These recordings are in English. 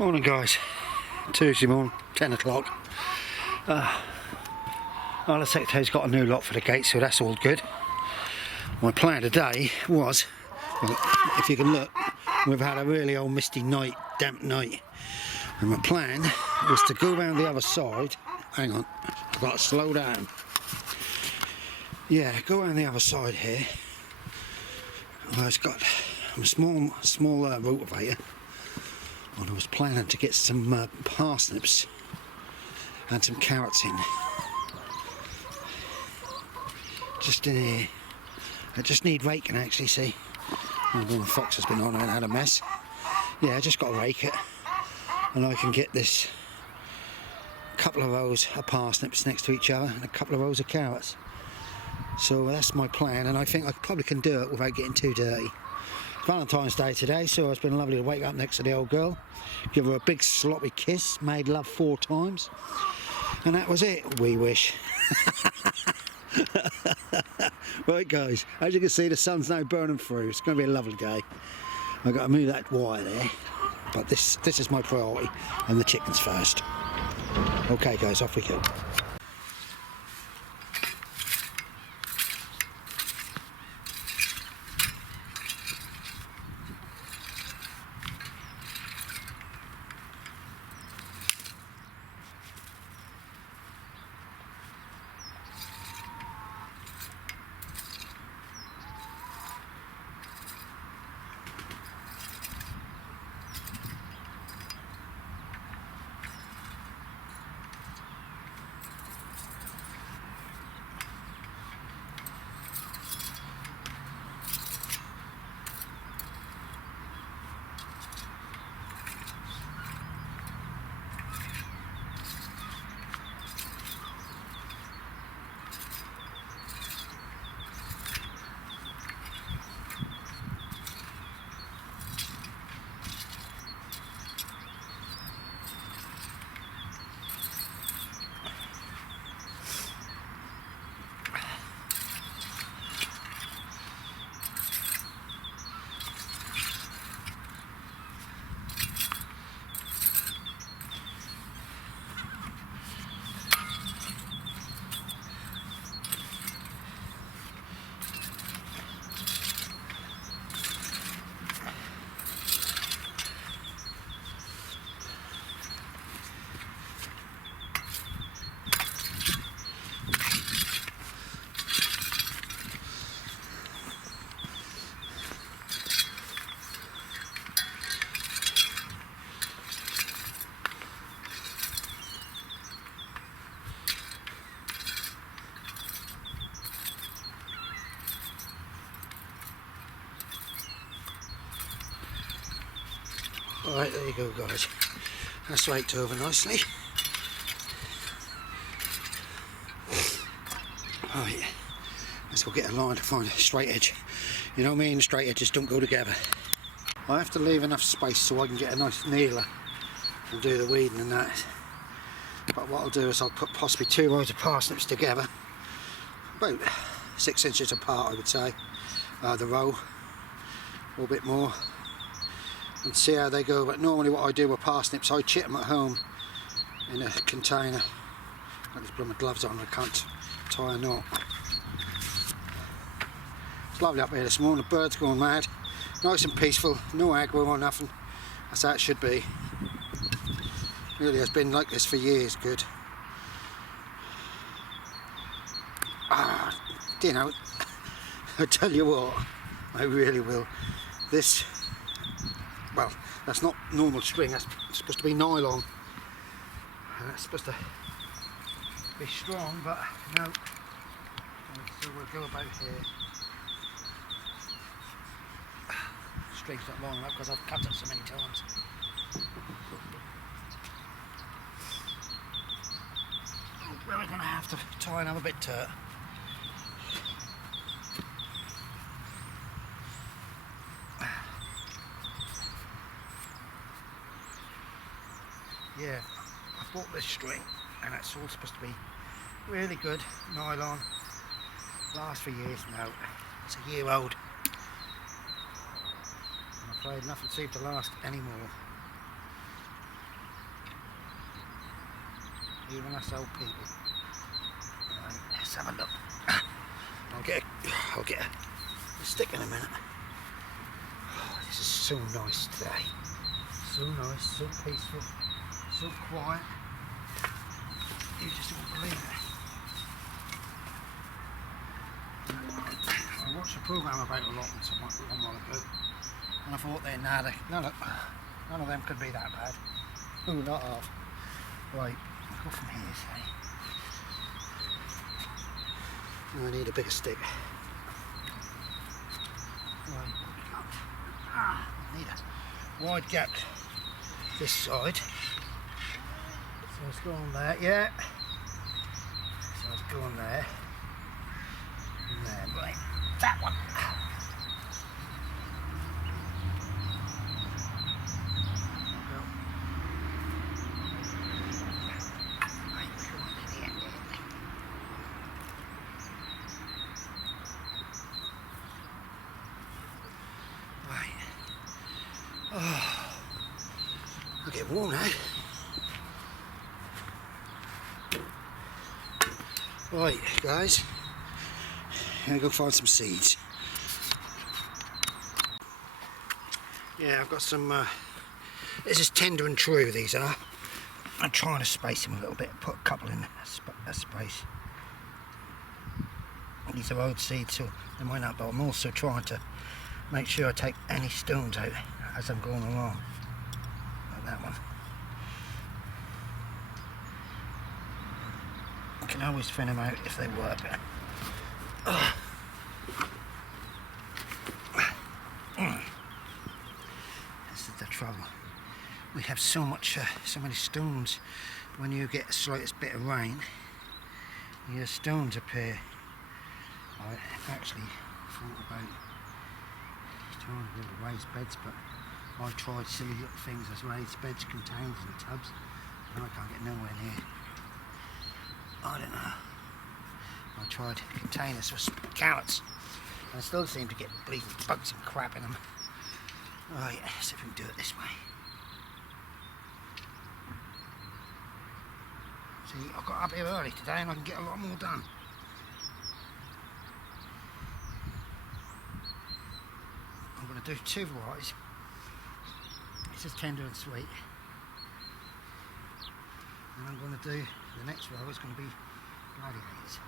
Morning guys, Tuesday morning, 10 o'clock. Our secretary's got a new lock for the gate, so that's all good. My plan today was, well, if you can look, we've had a really old misty night, damp night. And my plan was to go around the other side. Hang on, I've got to slow down. Yeah, go around the other side here. It's got a small rotavator. And I was planning to get some parsnips and some carrots in. Just in here. I just need raking actually, see. Oh, the fox has been on and had a mess. Yeah, I just got to rake it. And I can get this couple of rows of parsnips next to each other and a couple of rows of carrots. So that's my plan, and I think I probably can do it without getting too dirty. It's Valentine's Day today, so it's been lovely to wake up next to the old girl, give her a big sloppy kiss, made love 4 times, and that was it, we wish. Right guys, as you can see the sun's now burning through. It's going to be a lovely day. I've got to move that wire there, but this is my priority, and the chickens first. Okay guys, off we go. Alright, there you go guys. That's raked over nicely. Right, let's go get a line to find a straight edge. You know what I mean, straight edges don't go together. I have to leave enough space so I can get a nice kneeler and do the weeding and that. But what I'll do is I'll put possibly 2 rows of parsnips together, about 6 inches apart I would say, the row, or a bit more, and see how they go. But normally what I do with parsnips, I chip them at home in a container. I just put my gloves on, I can't tie a knot. It's lovely up here this morning, the birds going mad, nice and peaceful, no aggro or nothing. That's how it should be. Really has been like this for years, good. You know, I tell you what, I really will. This, well, that's not normal string, that's supposed to be nylon. And that's supposed to be strong, but no. So we'll go about here. String's not long enough because I've cut it so many times. We're going to have to tie another bit to it. Yeah, I bought this string and it's all supposed to be really good nylon, lasts for years now. It's a year old. I'm afraid nothing seems to last anymore. even us old people. Right, let's have a look. I'll get a stick in a minute. Oh, this is so nice today. So nice, so peaceful, so quiet. You just won't believe it. I watched a programme about allotments one while ago, and I thought then, none of them could be that bad. Oh, not half. Right, I'll go from here, say. Oh, I need a bigger stick. Right, I need a wide gap this side. So let's go on there, yeah. So let's go on there. And there, right, that one. Oh, I'll get warm now. Right, guys, I'm gonna go find some seeds. Yeah, I've got some. This is tender and true. These are. I'm trying to space them a little bit. Put a couple in a space. These are old seeds, so they might not. But I'm also trying to make sure I take any stones out as I'm going along, like that one. I can always thin them out if they work. This is the trouble. We have so many stones. When you get the slightest bit of rain, your stones appear. I actually thought about trying to build raised beds, but I tried silly little things as raised beds, containers and tubs, and I can't get nowhere near. I don't know. I tried containers for carrots, and I still seem to get bleeding bugs and crap in them. Right, let's see if we can do it this way. See, I got up here early today and I can get a lot more done. I'm going to do two varieties. This is tender and sweet. And I'm going to do, the next row is going to be gladiators.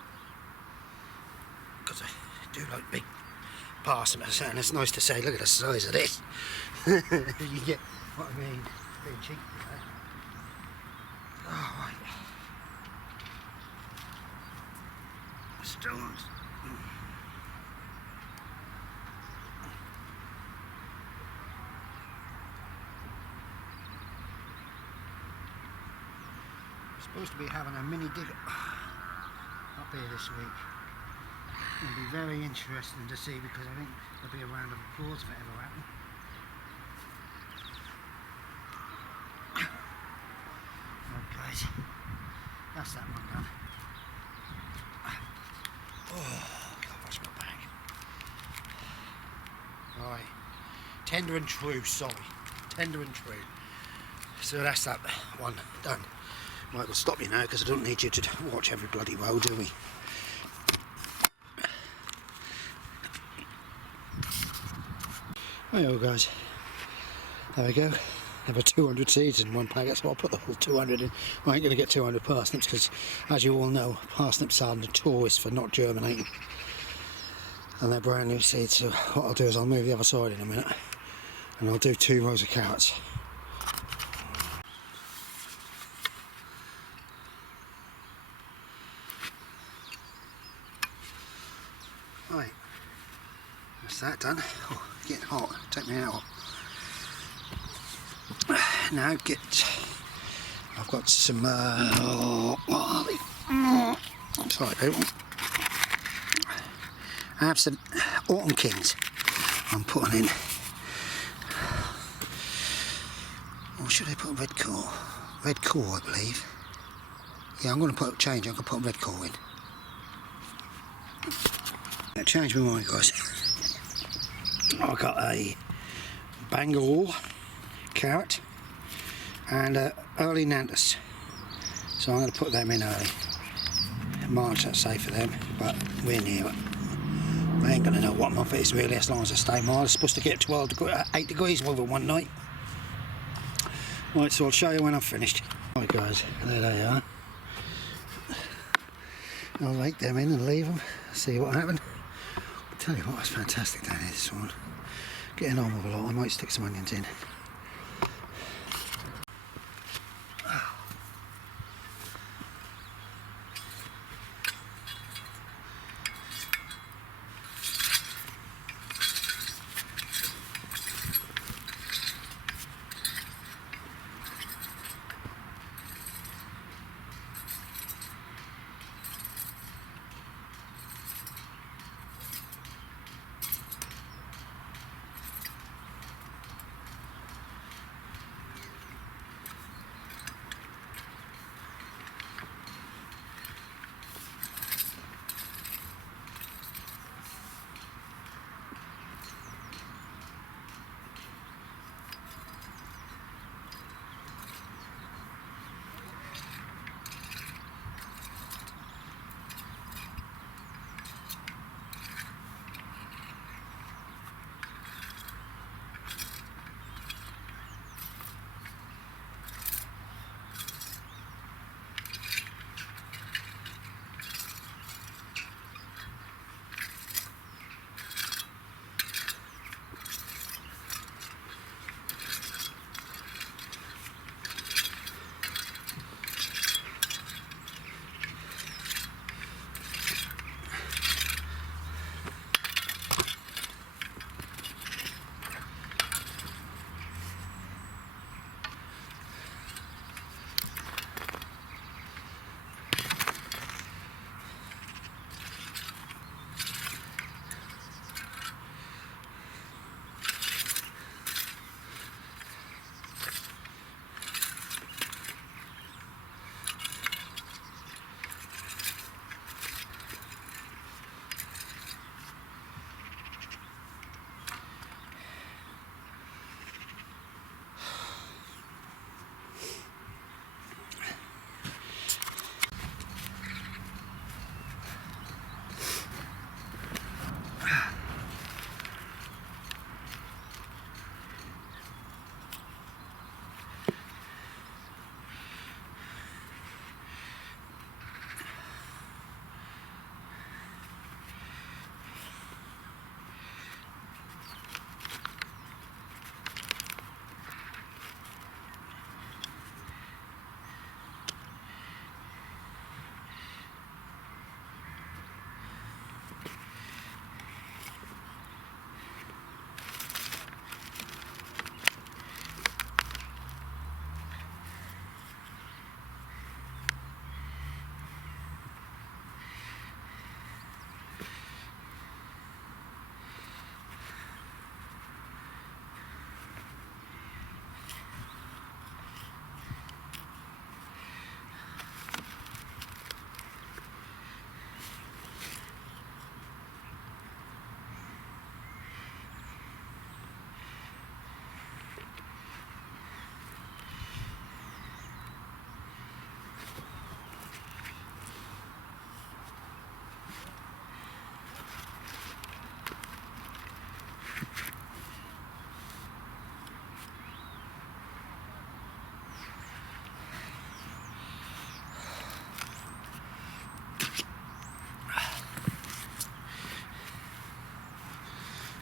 Because I do like big parsnips, and it's nice to say, look at the size of this. You get what I mean, it's very cheap, you know. Oh, right. Stones. Supposed to be having a mini dig up here this week. It'll be very interesting to see, because I think there'll be a round of applause if it ever happens. Right, guys, that's that one done. Oh, God, what's my bag? Right, tender and true, sorry. Tender and true. So that's that one done. Right, we'll stop you now because I don't need you to watch every bloody row, do we? Hey, guys. There we go. There were 200 seeds in one packet, so I'll put the whole 200 in. I ain't going to get 200 parsnips because, as you all know, parsnips are notorious for not germinating. And they're brand new seeds, so what I'll do is I'll move the other side in a minute and I'll do 2 rows of carrots. Right, that's that done. Oh, getting hot, take me out. Now I've got some, sorry, I have some Autumn Kings I'm putting in. Or should I put red core? Red core, I believe. Yeah, I'm going to put change. I'm going to put red core in. I changed my mind, guys. I've got a Bangalore carrot and early Nantes. So I'm going to put them in early. March, that's safe for them, but we're near it. I ain't going to know what month it is really as long as I stay mild. It's supposed to get 8 degrees over one night. Right, so I'll show you when I've finished. Right guys, there they are. I'll rake them in and leave them, see what happened. I'll tell you what, it's fantastic down here this one. Getting on with a lot, I might stick some onions in.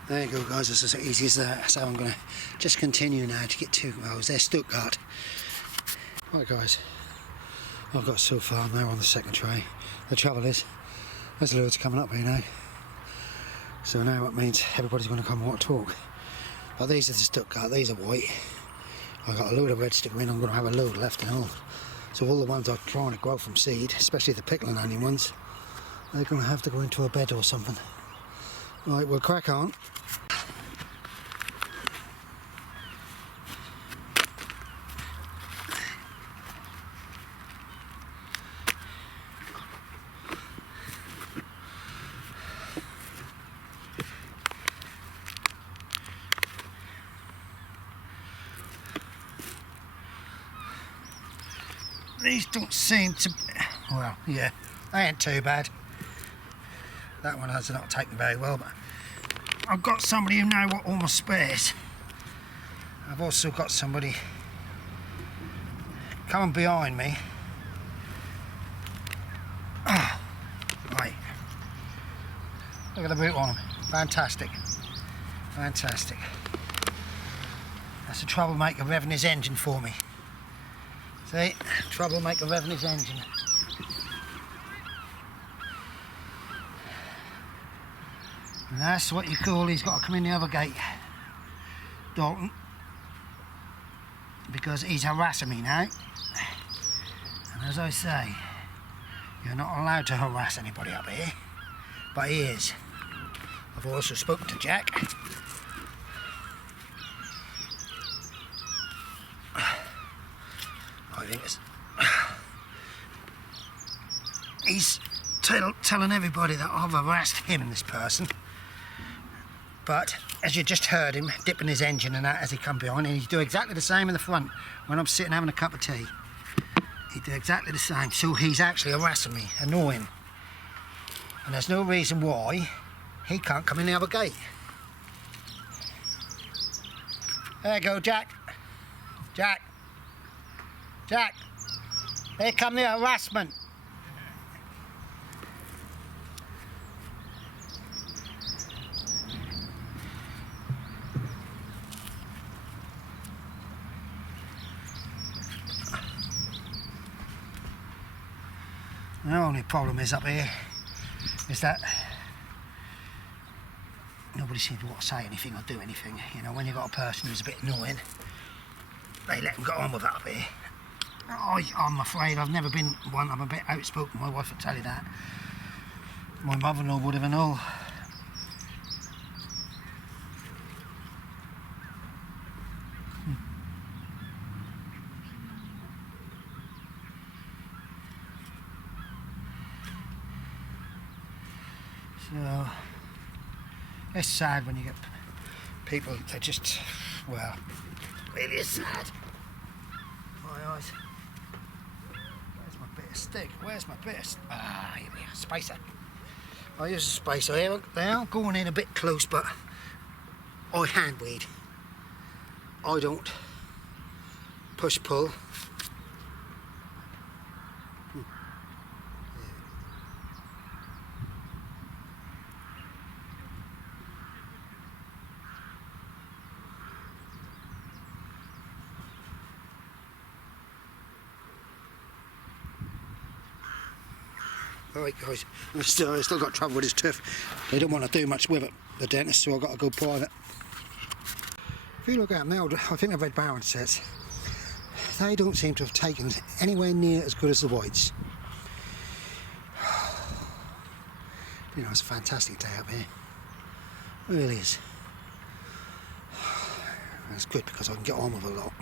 There you go guys, it's as easy as that. So I'm going to just continue now to get 2 rows. There's Stuttgart. Right guys, I've got so far now on the second tray. The trouble is, there's loads coming up here now. So now it means everybody's going to come and want to talk. But these are the Stuttgart, these are white. I've got a load of red sticker in, I'm going to have a load left and all. So all the ones I'm trying to grow from seed, especially the pickling onion ones, they're going to have to go into a bed or something. Right, we'll crack on. these don't seem to... Well, yeah, they ain't too bad. That one has not taken very well, but I've got somebody who knows what all my spares. I've also got somebody coming behind me. Oh, right. Look at the boot on them. Fantastic. Fantastic. That's a troublemaker revving his engine for me. See? Troublemaker revving his engine. And that's what you call he's got to come in the other gate, Dalton. Because he's harassing me now. And as I say, you're not allowed to harass anybody up here. But he is. I've also spoken to Jack. I think it's... He's telling everybody that I've harassed him, this person. But, as you just heard him, dipping his engine and that as he come behind, and he'd do exactly the same in the front when I'm sitting having a cup of tea. He'd do exactly the same, so he's actually harassing me, annoying. And there's no reason why he can't come in the other gate. There you go, Jack. Jack. Jack. Here come the harassment. The only problem is up here is that nobody seems to want to say anything or do anything. You know, when you've got a person who's a bit annoying, they let them get on with it up here. I'm afraid I've never been one. I'm a bit outspoken. My wife would tell you that. My mother-in-law would have and all. So, it's sad when you get people that just, well, really is sad. My eyes. Where's my bit of stick? Where's my bit of... Ah, here we are, spacer. I use a spacer here. They are going in a bit close, but I hand weed. I don't push-pull. Alright guys, I've still got trouble with his tooth. They don't want to do much with it, the dentist, so I've got to go private. If you look at them now, I think the Red Baron sets, they don't seem to have taken anywhere near as good as the whites. You know, it's a fantastic day up here. It really is. It's good because I can get on with a lot.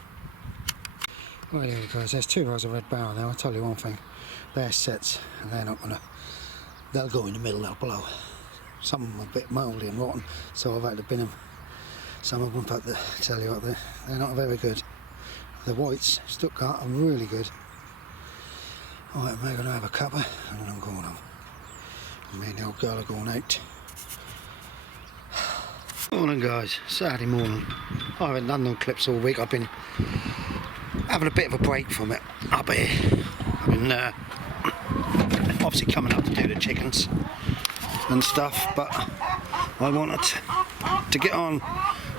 Right here guys, there's two rows of Red Baron now. I'll tell you one thing. They're sets and they're not gonna, they'll go in the middle, they'll blow. Some of them are a bit mouldy and rotten, so I've had to bin them. Some of them, but tell you what, they're not very good. The whites, Stuttgart, are really good. Alright, we're gonna have a cuppa and then I'm going home. Me and the old girl are going out. Morning guys, Saturday morning. I haven't done no clips all week. I've been having a bit of a break from it up here. I've been obviously coming up to do the chickens and stuff, but I wanted to get on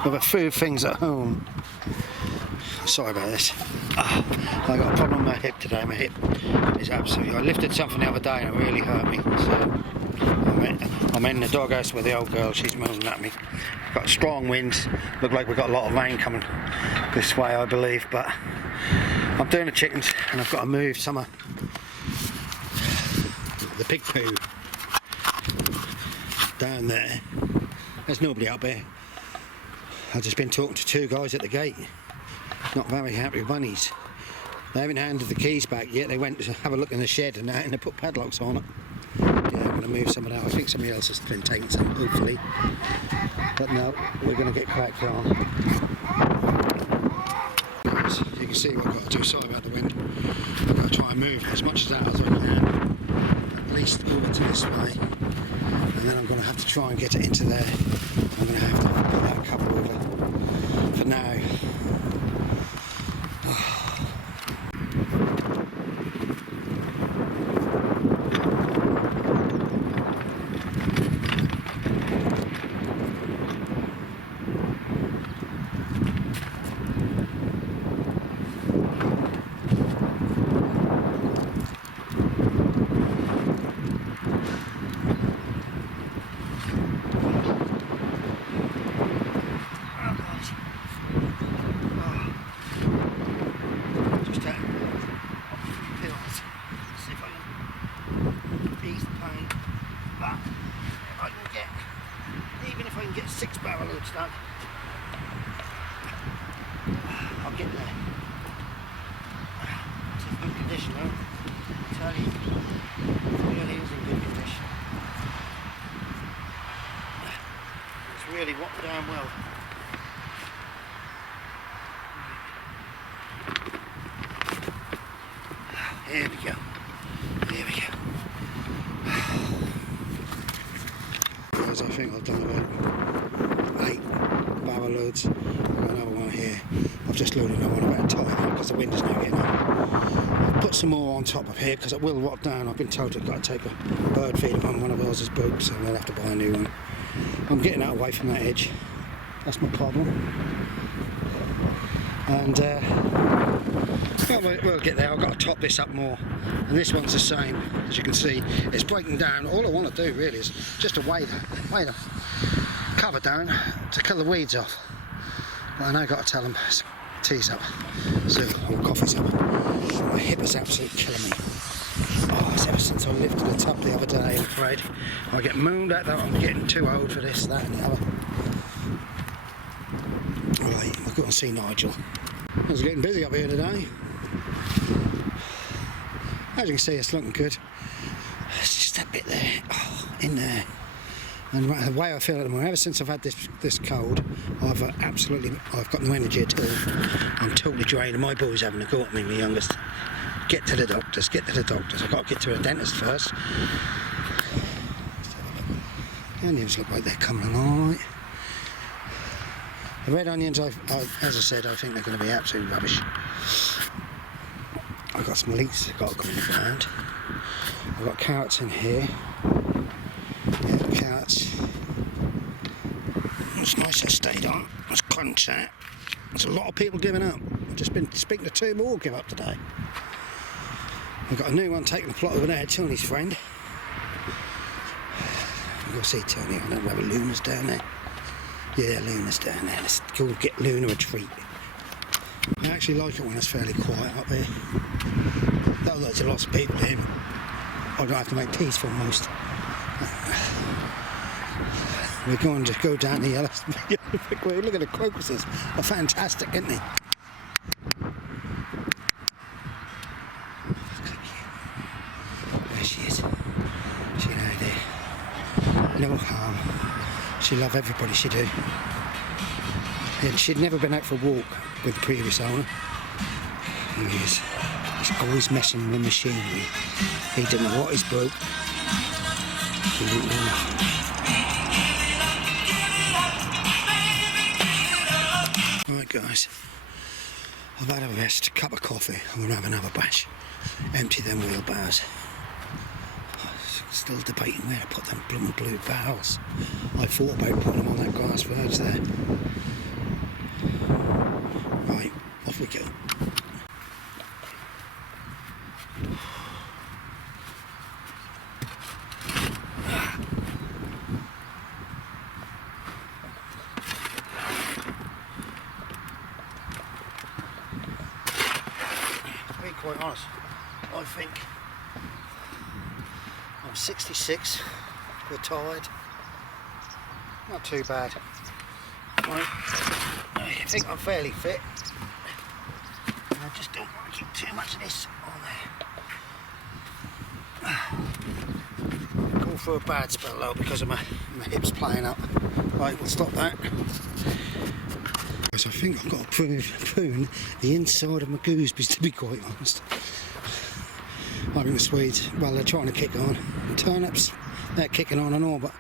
with a few things at home. Sorry about this. I got a problem with my hip today. My hip is absolutely... I lifted something the other day and it really hurt me. So I'm in the doghouse with the old girl. She's moaning at me. Got strong winds. Look like we've got a lot of rain coming this way, I believe. But I'm doing the chickens and I've got to move some of the pig poo down there. There's nobody up there. I've just been talking to two guys at the gate. Not very happy bunnies. They haven't handed the keys back yet. They went to have a look in the shed and that, and they put padlocks on it. Yeah, I'm going to move some of that. I think somebody else has been taking some, hopefully. But no, we're going to get cracked on. You can see what I've got to do. Sorry about the wind. I've got to try and move as much of that as I can, at least over to this way, and then I'm going to have to try and get it into there. I'm going to have to put that cover over for now. Done. I'll get there. It's in good condition though. I tell you, it really is in good condition. It's really walked down well. Here we go. Here we go. Guys, I think I've done about 8 barrel loads. I've got another one here. I've just loaded another one about a time because the wind is now getting up. I've put some more on top of here because it will rot down. I've been told I've got to take a bird feed upon one of Elsa's boats, so we'll have to buy a new one. I'm getting that away from that edge. That's my problem. And yeah, we'll get there. I've got to top this up more. And this one's the same. As you can see, it's breaking down. All I want to do really is just to weigh the cover down to kill the weeds off. But I know I've got to tell them, tea's up, so my coffee's up. My hip is absolutely killing me. Oh, it's ever since I lifted the tub the other day, I'm afraid. I get moaned at that I'm getting too old for this, that and the other. Right, I've got to see Nigel. It's getting busy up here today. As you can see, it's looking good. It's just that bit there, in there. And the way I feel at the moment, ever since I've had this cold, I've got no energy at all. I'm totally drained, and my boy's having a go at me, my youngest. Get to the doctors, get to the doctors. I've got to get to a dentist first. The onions look like they're coming along alright. The red onions, as I said, I think they're going to be absolute rubbish. I've got some leeks I've got to go in the ground. I've got carrots in here. Yeah, carrots. It's nice they stayed on. Let's crunch that. There's a lot of people giving up. I've just been speaking to 2 more give up today. I've got a new one taking the plot over there, Tony's friend. You'll see Tony, I don't know whether Luna's down there. Yeah, Luna's down there. Let's go get Luna a treat. I actually like it when it's fairly quiet up here. Though there's lots of people here, I don't have to make teas for most. We're going to go down the yellow. Look at the crocuses. They're fantastic, aren't they? There she is. She know there. No harm. She love everybody, she do. And she'd never been out for a walk with the previous owner. He's always messing with machinery. He didn't know what he's broke. He didn't know nothing. Right guys, I've had a rest, cup of coffee, I'm going to have another bash. Empty them wheelbarrows. Still debating where to put them blue barrels. I thought about putting them on that grass verge there. Right, off we go. To be quite honest, I think I'm 66, retired, not too bad. Right. I think I'm fairly fit, and I just don't want to keep too much of this on there. Going through a bad spell though because of my hips playing up. Right, we'll stop that. because I think I've got to prune the inside of my gooseberries, to be quite honest. I think the Swedes, well, they're trying to kick on. Turnips, they're kicking on and all, but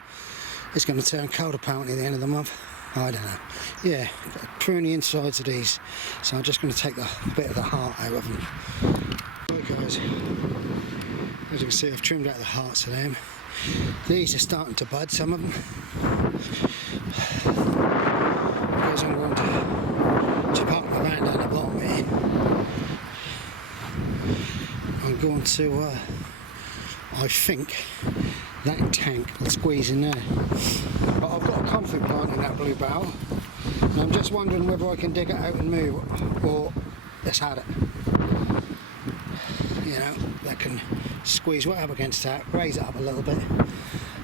it's going to turn cold apparently at the end of the month. I don't know. Yeah, got to prune the insides of these, so I'm just going to take a bit of the heart out of them. Right guys, as you can see, I've trimmed out the hearts of them. These are starting to bud, some of them. Because I'm going to park my van down the bottom here. I'm going to, I think, that tank will squeeze in there. But I've got a comfrey plant in that blue barrel, and I'm just wondering whether I can dig it out and move, or just had it. You know, that can squeeze right up against that, raise it up a little bit.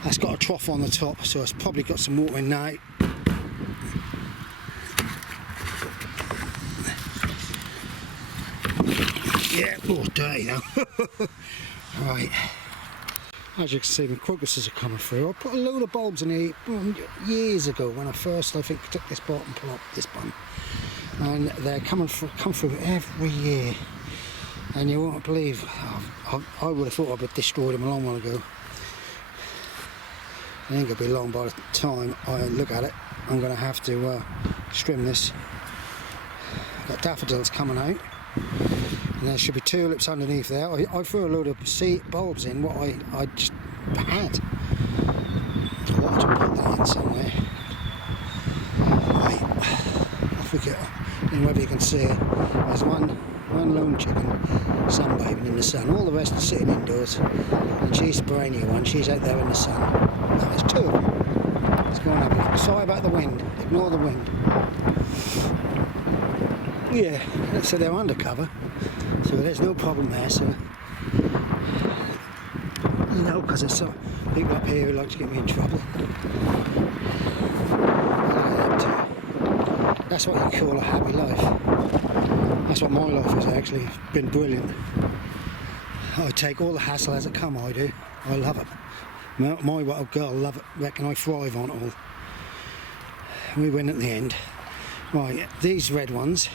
That's got a trough on the top, so it's probably got some water in now. Yeah, oh, dirty now. Right. As you can see, my crocuses are coming through. I put a load of bulbs in here years ago when I first, I think, took this bottom plot, this one, and they're come through every year. And you won't believe, I would have thought I'd have destroyed them a long while ago. It ain't going to be long by the time I look at it. I'm going to have to trim this. I've got daffodils coming out. And there should be tulips underneath there. I threw a load of bulbs in, what I just had. I wanted to put that in somewhere. Right, I forget whether you can see it. There's one lone chicken sunbathing in the sun. All the rest are sitting indoors. And she's the brainier one, she's out there in the sun. No, there's two of them. Let's go and have a look. Sorry about the wind, ignore the wind. Yeah, so they're undercover, so there's no problem there. So, you know, because there's some people up here who like to get me in trouble. That's what you call a happy life. That's what my life has actually been brilliant. I take all the hassle as it come, I do. I love it. My little girl love it, reckon I thrive on it all. We win at the end. Right, these red ones,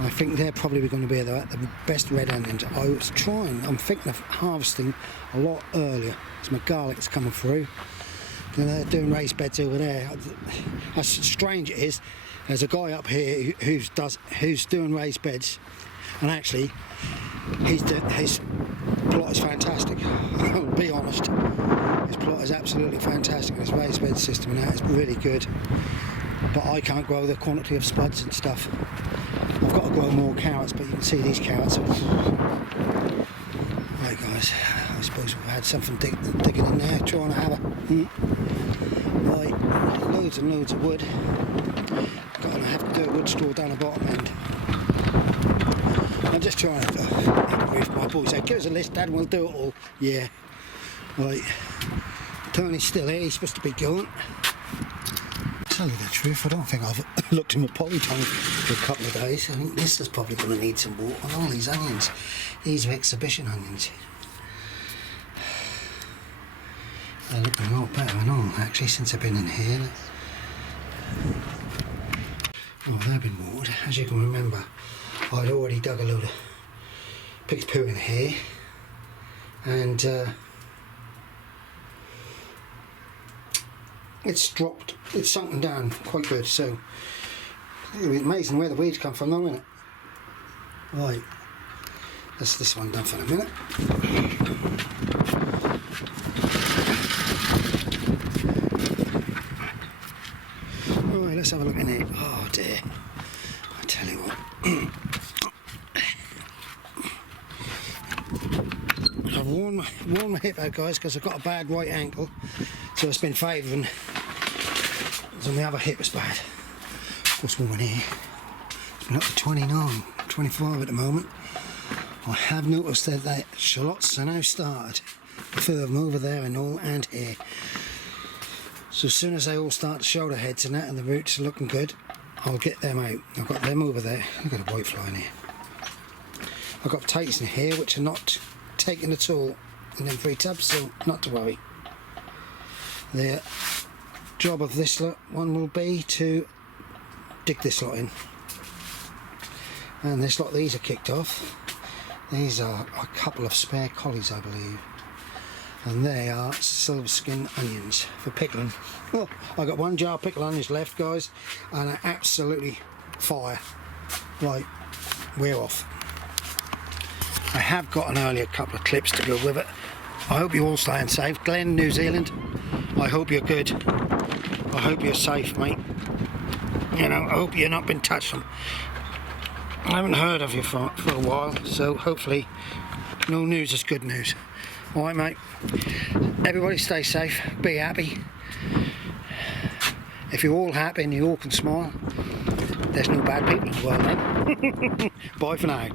I think they're probably going to be the best red onions. I was trying, I'm thinking of harvesting a lot earlier. It's my garlic that's coming through. And they're doing raised beds over there. As strange it is, there's a guy up here who's doing raised beds, and actually his plot is fantastic. I'll be honest, his plot is absolutely fantastic. His raised bed system and that is really good. But I can't grow the quantity of spuds and stuff. I've got to grow more carrots, but you can see these carrots. Right guys, I suppose we've had something digging in there, trying to have a... Right, loads and loads of wood. Gonna have to do a wood straw down the bottom end. I'm just trying to brief my boys. Say, give us a list, Dad, and we'll do it all. Yeah. Right. Tony's still here, he's supposed to be going. Tell you the truth, I don't think I've looked in my polyton for a couple of days. I think this is probably going to need some water on all these onions. These are exhibition onions. They're looking a lot better and all, actually, since I've been in here. Oh, they've been watered. As you can remember, I'd already dug a load of pig's poo in here, and it's dropped, it's sunken down quite good, so it's amazing where the weeds come from though, isn't it? Right, that's this one done for a minute. Right, let's have a look in here. Oh dear, I tell you what. I've worn my hip out, guys, because I've got a bad right ankle, so it's been favouring. So my other hip is bad. What's one here? It's been up to 29, 25 at the moment. I have noticed that the shallots are now started. A few of them over there and all, and here. So as soon as they all start to show their heads and that, and the roots are looking good, I'll get them out. I've got them over there. I've got a whitefly in here. I've got potatoes in here which are not taken at all in them 3 tubs, so not to worry. The job of this one will be to dig this lot in. And this lot, these are kicked off. These are a couple of spare collies, I believe. And they are silver skin onions for pickling. Oh, I got 1 jar of pickled onions left, guys, and they're absolutely fire. Right, we're off. I have got an earlier couple of clips to go with it. I hope you're all staying safe. Glenn, New Zealand, I hope you're good. I hope you're safe, mate. You know, I hope you've not been touched. I haven't heard of you for a while, so hopefully no news is good news. Alright, mate. Everybody stay safe, be happy. If you're all happy and you all can smile, there's no bad people in the world, mate. Bye for now.